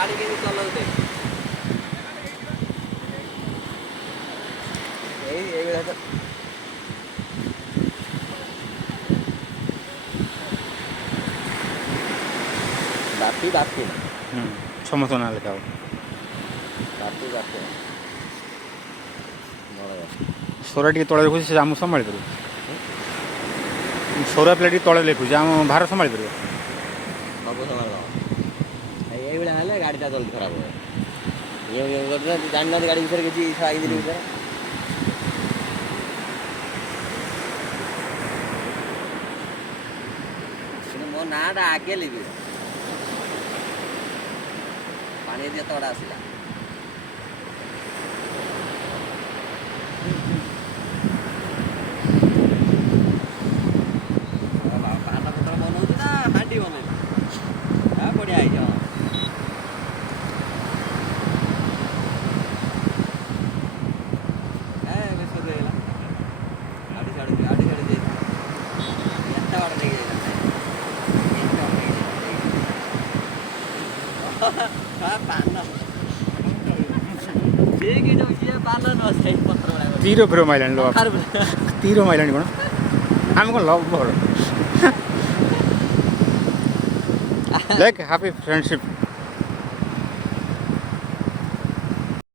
गाड़ी के चलाते बापी बापी समस्त ना लेखा बापी बापी सोरा टी तले देखुଛି ସେ ଆମକୁ ସମ୍ଭାଳି ପାରିବ सोरा प्लेट तले ଲେଖୁଛି ଆମ ଭାର ସମ୍ଭାଳି ପାରିବ ସବୁ ସମାନ ଏଇଭଳିଆ ହେଲେ ଗାଡ଼ିଟା ଜଲ୍ଦି ଖରାପ ହେବ ଜାଣିନାହାନ୍ତି ଗାଡ଼ି ବିଷୟରେ କିଛି 5 ଦିନ ଭିତରେ କିନ୍ତୁ ମୋ ନାଁଟା ଆଗେ ଲିଭି ପାଣି ଯେତେବେଳେ ଆସିଲା ପାନ ପତ୍ର ବନଉଛି ନା ହାଣ୍ଡି ବନେଇବି ବଢ଼ିଆ ହେଇଛି ବେଶ ହେଇଗଲା ଗାଡ଼ି ଛାଡ଼ି ଯାଇଥିଲା ଏତେ ବାଟ ନେଇକି ଯାଇଥିଲା ପାନ तीर फेर माइलानी लो तीर माइलानी कौन आम कौन लव बड़ देख हैप्पी फ्रेंडशिप